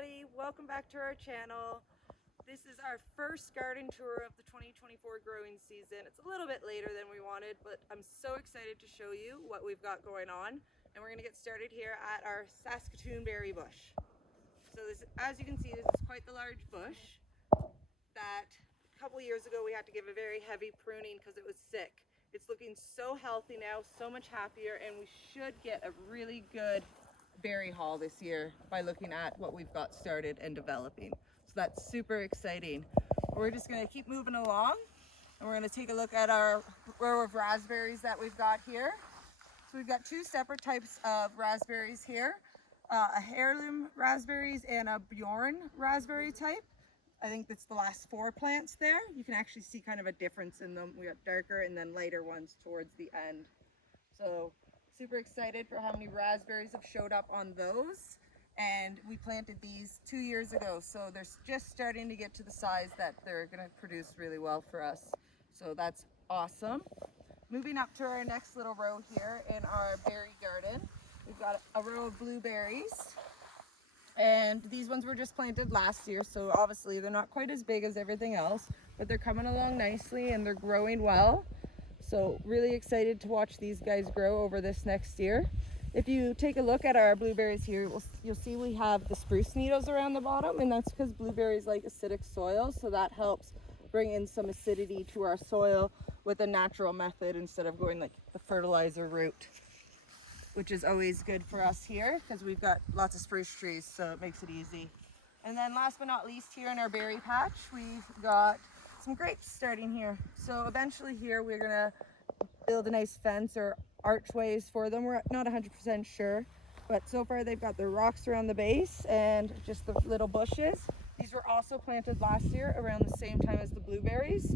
everybody, welcome back to our channel. This is our first garden tour of the 2024 growing season. It's a little bit later than we wanted, but I'm so excited to show you what we've got going on. And we're gonna get started here at our Saskatoon berry bush. So this, as you can see, this is quite the large bush that a couple years ago we had to give a very heavy pruning because it was sick. It's looking so healthy now, so much happier, and we should get a really good berry haul this year by looking at what we've got started and developing. So that's super exciting. We're just going to keep moving along, and we're going to take a look at our row of raspberries that we've got here. So we've got two separate types of raspberries here, a heirloom raspberries and a Bjorn raspberry type. I think that's the last four plants there. You can actually see kind of a difference in them. We got darker and then lighter ones towards the end. So super excited for how many raspberries have showed up on those. And we planted these 2 years ago, so they're just starting to get to the size that they're going to produce really well for us. So that's awesome. Moving up to our next little row here in our berry garden, we've got a row of blueberries. And these ones were just planted last year, so obviously they're not quite as big as everything else, but they're coming along nicely and they're growing well. So really excited to watch these guys grow over this next year. If you take a look at our blueberries here, you'll see we have the spruce needles around the bottom, and that's because blueberries like acidic soil, so that helps bring in some acidity to our soil with a natural method instead of going like the fertilizer route, which is always good for us here because we've got lots of spruce trees, so it makes it easy. And then last but not least, here in our berry patch, we've got some grapes starting here. So eventually here we're gonna build a nice fence or archways for them. We're not 100% sure, but so far they've got the rocks around the base and just the little bushes. These were also planted last year around the same time as the blueberries.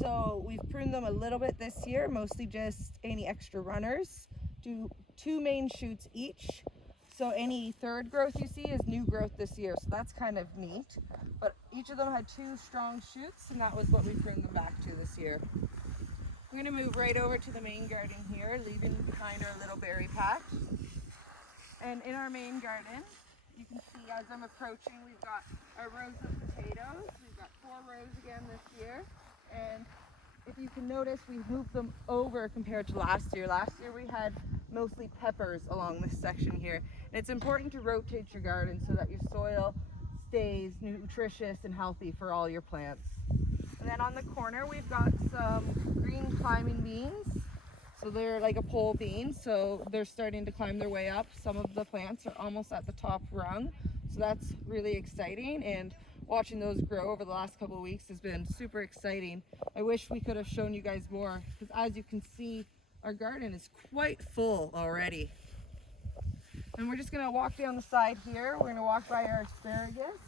So we've pruned them a little bit this year, mostly just any extra runners. Do 2 main shoots each. So any third growth you see is new growth this year. So that's kind of neat. But each of them had 2 strong shoots, and that was what we pruned them back to this year. We're going to move right over to the main garden here, leaving behind our little berry patch. And in our main garden, you can see as I'm approaching, we've got our rows of potatoes. We've got 4 rows again this year. And if you can notice, we've moved them over compared to last year. Last year we had mostly peppers along this section here. And it's important to rotate your garden so that your soil stays nutritious and healthy for all your plants. And then on the corner we've got some green climbing beans. So they're like a pole bean, so they're starting to climb their way up. Some of the plants are almost at the top rung, so that's really exciting, and watching those grow over the last couple of weeks has been super exciting. I wish we could have shown you guys more, because as you can see, our garden is quite full already. And we're just going to walk down the side here. We're going to walk by our asparagus,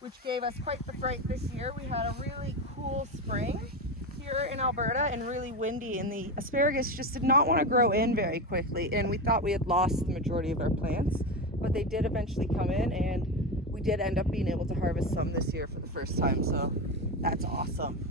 which gave us quite the fright this year. We had a really cool spring here in Alberta and really windy, and the asparagus just did not want to grow in very quickly, and we thought we had lost the majority of our plants, but they did eventually come in, and we did end up being able to harvest some this year for the first time, so that's awesome.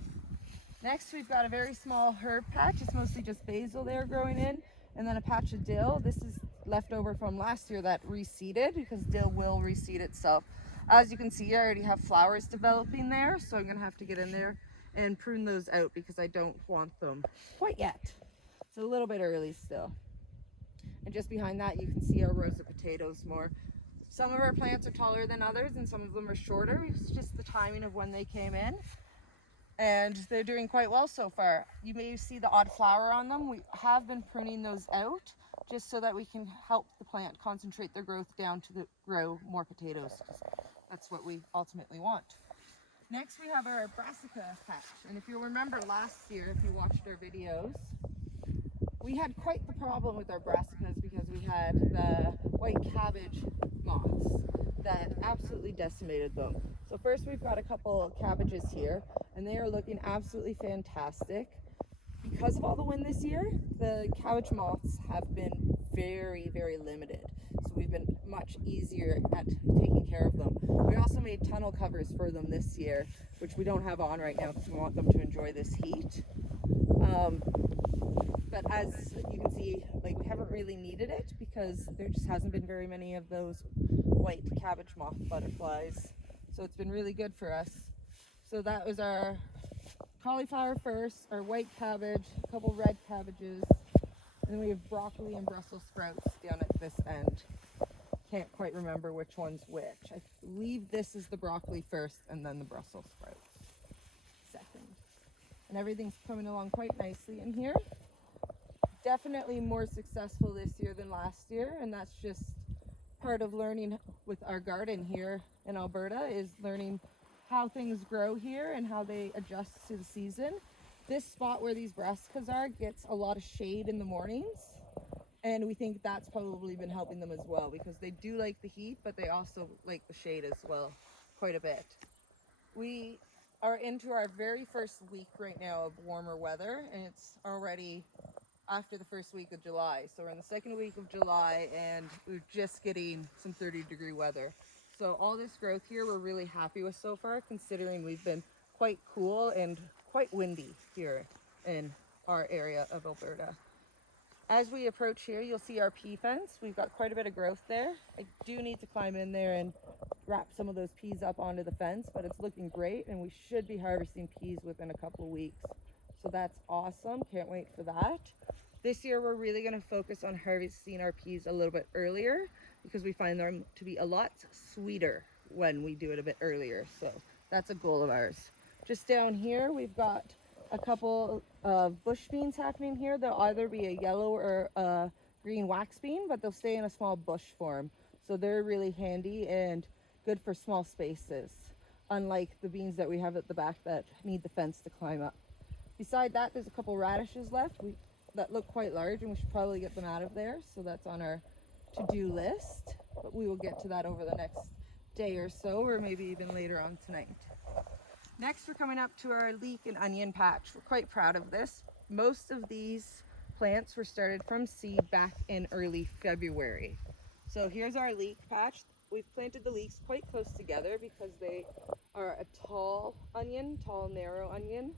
Next, we've got a very small herb patch. It's mostly just basil there growing in, and then a patch of dill. This is leftover from last year that reseeded, because dill will reseed itself. As you can see, I already have flowers developing there, so I'm gonna have to get in there and prune those out because I don't want them quite yet. It's a little bit early still. And just behind that, you can see our rows of potatoes more. Some of our plants are taller than others and some of them are shorter. It's just the timing of when they came in. And they're doing quite well so far. You may see the odd flower on them. We have been pruning those out just so that we can help the plant concentrate their growth down to grow more potatoes. That's what we ultimately want. Next, we have our brassica patch. And if you'll remember last year, if you watched our videos, we had quite the problem with our brassicas because we had the white cabbage moths that absolutely decimated them. So first we've got a couple of cabbages here, and they are looking absolutely fantastic. Because of all the wind this year, the cabbage moths have been very, very limited. So we've been much easier at taking care of them. We also made tunnel covers for them this year, which we don't have on right now because we want them to enjoy this heat. But as you can see, like, we haven't really needed it because there just hasn't been very many of those white cabbage moth butterflies. So it's been really good for us. So that was our cauliflower first, our white cabbage, a couple red cabbages, and then we have broccoli and Brussels sprouts down at this end. Can't quite remember which one's which. I believe this is the broccoli first and then the Brussels sprouts second. And everything's coming along quite nicely in here. Definitely more successful this year than last year, and that's just part of learning with our garden here in Alberta, is learning how things grow here and how they adjust to the season. This spot where these brassicas are gets a lot of shade in the mornings, and we think that's probably been helping them as well, because they do like the heat, but they also like the shade as well, quite a bit. We are into our very first week right now of warmer weather, and it's already after the first week of July. So we're in the second week of July and we're just getting some 30-degree weather. So all this growth here we're really happy with so far, considering we've been quite cool and quite windy here in our area of Alberta. As we approach here, you'll see our pea fence. We've got quite a bit of growth there. I do need to climb in there and wrap some of those peas up onto the fence, but it's looking great and we should be harvesting peas within a couple of weeks. So that's awesome. Can't wait for that. This year we're really going to focus on harvesting our peas a little bit earlier, because we find them to be a lot sweeter when we do it a bit earlier. So that's a goal of ours. Just down here we've got a couple of bush beans happening here. They'll either be a yellow or a green wax bean, but they'll stay in a small bush form. So they're really handy and good for small spaces, unlike the beans that we have at the back that need the fence to climb up. Beside that, there's a couple radishes left that look quite large, and we should probably get them out of there. So that's on our to-do list, but we will get to that over the next day or so, or maybe even later on tonight. Next, we're coming up to our leek and onion patch. We're quite proud of this. Most of these plants were started from seed back in early February. So here's our leek patch. We've planted the leeks quite close together because they are a tall narrow onion.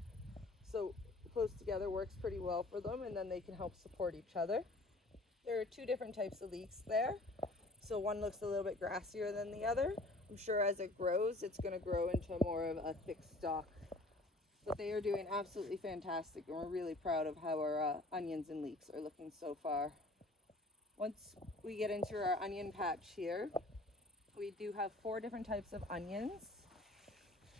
So close together works pretty well for them, and then they can help support each other. There are two different types of leeks there. So one looks a little bit grassier than the other. I'm sure as it grows, it's going to grow into more of a thick stalk. But they are doing absolutely fantastic, and we're really proud of how our onions and leeks are looking so far. Once we get into our onion patch here, we do have 4 different types of onions.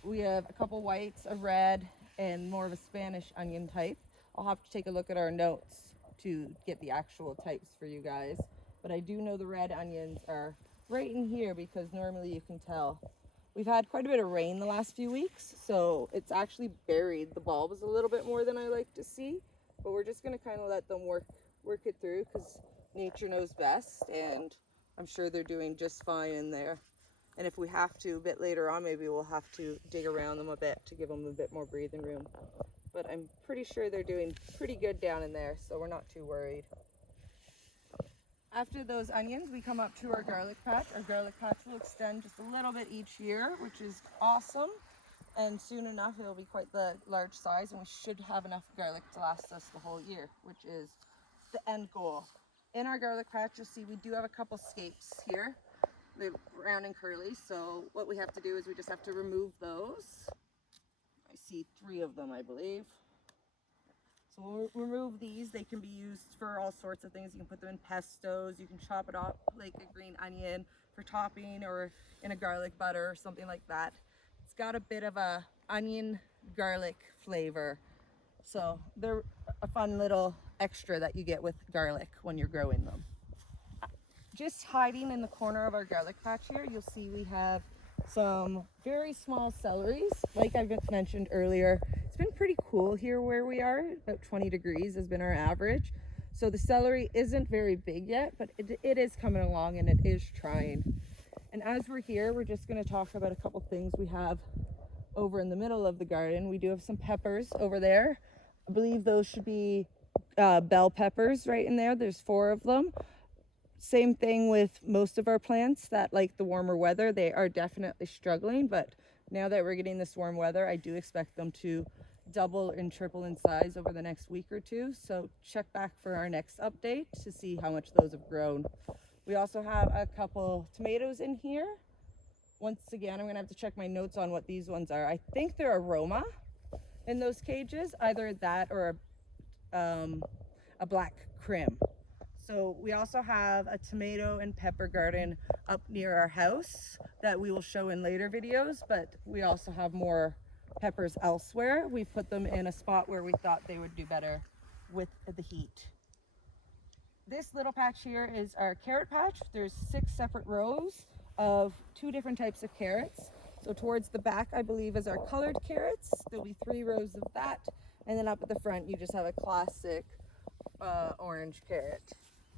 We have a couple whites, a red, and more of a Spanish onion type. I'll have to take a look at our notes to get the actual types for you guys. But I do know the red onions are right in here, because normally you can tell. We've had quite a bit of rain the last few weeks, so it's actually buried the bulbs a little bit more than I like to see. But we're just going to kind of let them work it through, because nature knows best, and I'm sure they're doing just fine in there. And if we have to, a bit later on, maybe we'll have to dig around them a bit to give them a bit more breathing room. But I'm pretty sure they're doing pretty good down in there, so we're not too worried. After those onions, we come up to our garlic patch. Our garlic patch will extend just a little bit each year, which is awesome. And soon enough, it'll be quite the large size, and we should have enough garlic to last us the whole year, which is the end goal. In our garlic patch, you'll see we do have a couple scapes here. They're round and curly, so what we have to do is we just have to remove those. I see 3 of them, I believe. So we'll remove these. They can be used for all sorts of things. You can put them in pestos, you can chop it up like a green onion for topping, or in a garlic butter or something like that. It's got a bit of a onion garlic flavor, so they're a fun little extra that you get with garlic when you're growing them. Just hiding in the corner of our garlic patch here, you'll see we have some very small celeries. Like I've mentioned earlier, it's been pretty cool here where we are. About 20 degrees has been our average. So the celery isn't very big yet, but it is coming along, and it is trying. And as we're here, we're just going to talk about a couple things we have over in the middle of the garden. We do have some peppers over there. I believe those should be bell peppers right in there. There's 4 of them. Same thing with most of our plants that like the warmer weather. They are definitely struggling, but now that we're getting this warm weather, I do expect them to double and triple in size over the next week or two. So check back for our next update to see how much those have grown. We also have a couple tomatoes in here. Once again, I'm gonna have to check my notes on what these ones are. I think they're aroma in those cages, either that or a black crim. So we also have a tomato and pepper garden up near our house that we will show in later videos, but we also have more peppers elsewhere. We put them in a spot where we thought they would do better with the heat. This little patch here is our carrot patch. There's 6 separate rows of 2 different types of carrots. So towards the back, I believe, is our colored carrots. There'll be 3 rows of that. And then up at the front, you just have a classic orange carrot.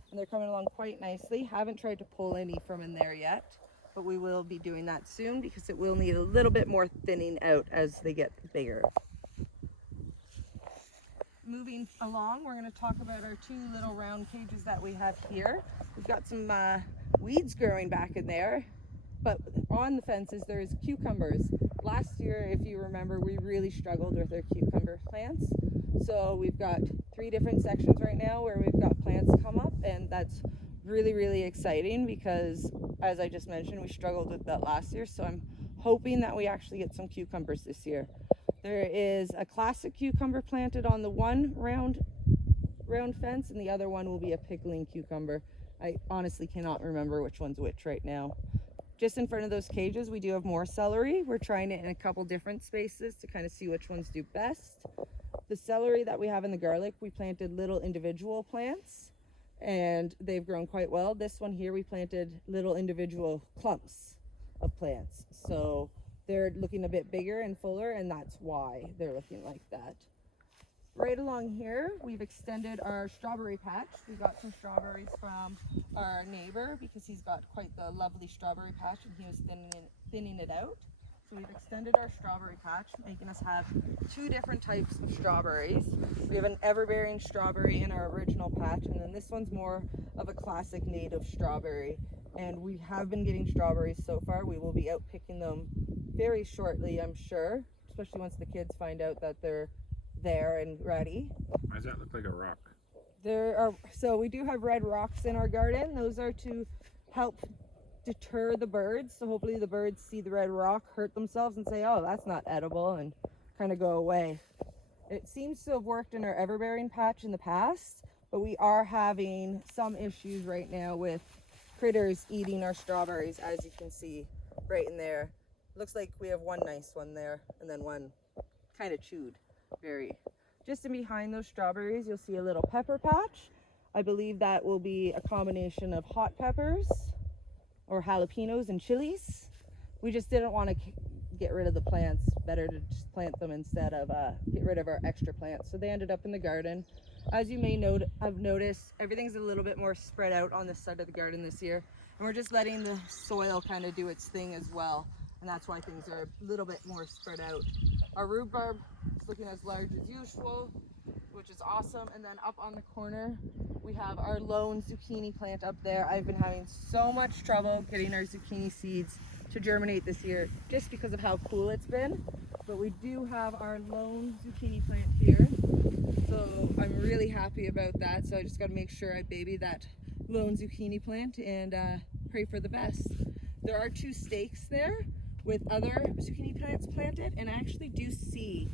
And they're coming along quite nicely. Haven't tried to pull any from in there yet, but we will be doing that soon because it will need a little bit more thinning out as they get bigger. Moving along, we're going to talk about our 2 little round cages that we have here. We've got some weeds growing back in there, but on the fences there's cucumbers. Last year, if you remember, we really struggled with our cucumber plants. So we've got 3 different sections right now where we've got plants come up, and that's really exciting because, as I just mentioned, we struggled with that last year. So I'm hoping that we actually get some cucumbers this year. There is a classic cucumber planted on the one round fence, and the other one will be a pickling cucumber. I honestly cannot remember which one's which right now. Just in front of those cages, we do have more celery. We're trying it in a couple different spaces to kind of see which ones do best. The celery that we have in the garlic, we planted little individual plants, and they've grown quite well. This one here, we planted little individual clumps of plants. So they're looking a bit bigger and fuller, and that's why they're looking like that. Right along here, we've extended our strawberry patch. We got some strawberries from our neighbor because he's got quite the lovely strawberry patch, and he was thinning it out. So we've extended our strawberry patch, making us have 2 different types of strawberries. We have an everbearing strawberry in our original patch, and then this one's more of a classic native strawberry. And we have been getting strawberries so far. We will be out picking them very shortly, I'm sure, especially once the kids find out that they're there and ready. Why does that look like a rock? So we do have red rocks in our garden. Those are to help deter the birds. So hopefully the birds see the red rock, hurt themselves, and say, oh, that's not edible, and kind of go away. It seems to have worked in our everbearing patch in the past, but we are having some issues right now with critters eating our strawberries, as you can see right in there. Looks like we have one nice one there, and then one kind of chewed berry. Just in behind those strawberries, you'll see a little pepper patch. I believe that will be a combination of hot peppers or jalapenos and chilies. We just didn't want to get rid of the plants. Better to just plant them instead of get rid of our extra plants. So they ended up in the garden. As you may have noticed, everything's a little bit more spread out on this side of the garden this year. And we're just letting the soil kind of do its thing as well. And that's why things are a little bit more spread out. Our rhubarb is looking as large as usual, which is awesome. And then up on the corner, we have our lone zucchini plant up there. I've been having so much trouble getting our zucchini seeds to germinate this year just because of how cool it's been. But we do have our lone zucchini plant here. So I'm really happy about that. So I just got to make sure I baby that lone zucchini plant and pray for the best. There are 2 stakes there with other zucchini plants planted, and I actually do see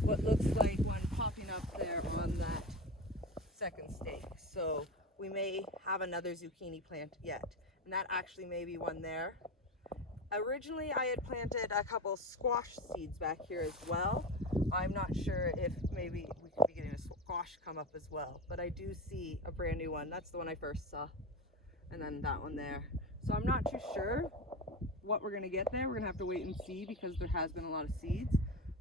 what looks like one popping up there on that second stake. So we may have another zucchini plant yet, and that actually may be one there. Originally I had planted a couple squash seeds back here as well. I'm not sure if maybe we could be getting a squash come up as well, but I do see a brand new one. That's the one I first saw, and then that one there. So I'm not too sure what we're gonna get there. We're gonna have to wait and see because there has been a lot of seeds.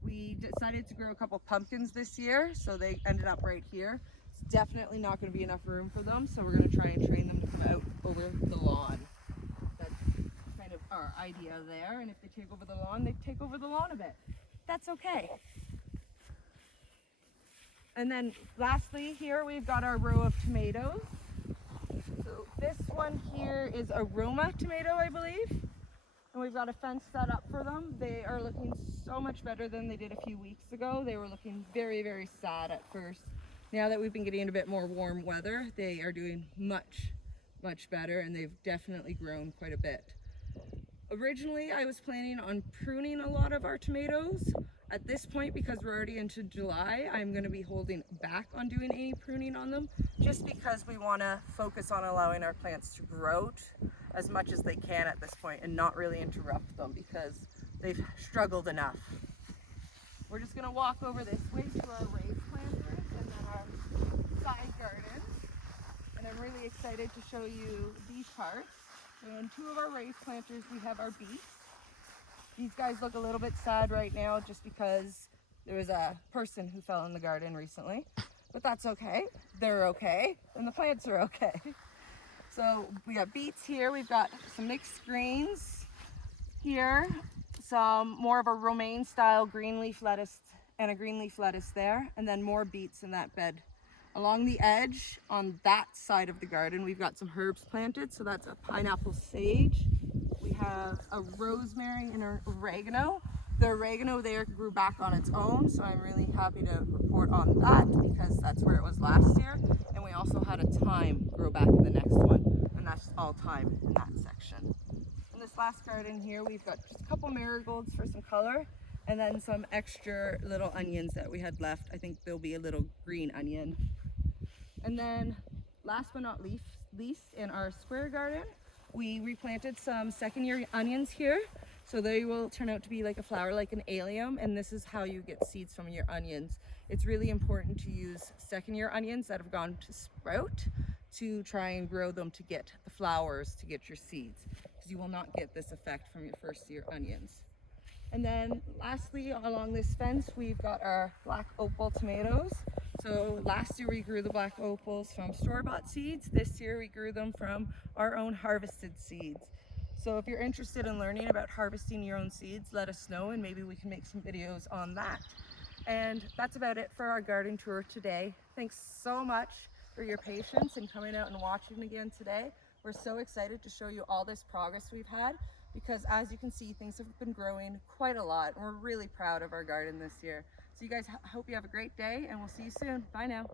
We decided to grow a couple pumpkins this year, so they ended up right here. It's definitely not gonna be enough room for them, so we're gonna try and train them to come out over the lawn. That's kind of our idea there, and if they take over the lawn, they take over the lawn a bit. That's okay. And then lastly here we've got our row of tomatoes. So this one here is aroma tomato, I believe. And we've got a fence set up for them. They are looking so much better than they did a few weeks ago. They were looking very, very sad at first. Now that we've been getting a bit more warm weather, they are doing much, much better, and they've definitely grown quite a bit. Originally, I was planning on pruning a lot of our tomatoes. At this point, because we're already into July, I'm going to be holding back on doing any pruning on them, just because we want to focus on allowing our plants to grow as much as they can at this point and not really interrupt them because they've struggled enough. We're just going to walk over this way to our raised planters and then our side gardens. And I'm really excited to show you these parts. So in two of our raised planters, we have our beets. These guys look a little bit sad right now just because there was a person who fell in the garden recently, but that's okay. They're okay, and the plants are okay. So we got beets here. We've got some mixed greens here, some more of a romaine style green leaf lettuce and a green leaf lettuce there, and then more beets in that bed. Along the edge on that side of the garden, we've got some herbs planted. So that's a pineapple sage. We have a rosemary and an oregano. The oregano there grew back on its own, so I'm really happy to report on that because that's where it was last year. And we also had a thyme grow back in the next one, and that's all thyme in that section. In this last garden here, we've got just a couple marigolds for some color, and then some extra little onions that we had left. I think there'll be a little green onion. And then last but not least, in our square garden, we replanted some second-year onions here. So they will turn out to be like a flower, like an allium, and this is how you get seeds from your onions. It's really important to use second-year onions that have gone to sprout to try and grow them to get the flowers to get your seeds, because you will not get this effect from your first-year onions. And then lastly, along this fence, we've got our black opal tomatoes. So last year we grew the black opals from store-bought seeds. This year we grew them from our own harvested seeds. So if you're interested in learning about harvesting your own seeds, let us know and maybe we can make some videos on that. And that's about it for our garden tour today. Thanks so much for your patience and coming out and watching again today. We're so excited to show you all this progress we've had, because as you can see, things have been growing quite a lot, and we're really proud of our garden this year. So you guys, hope you have a great day, and we'll see you soon. Bye now.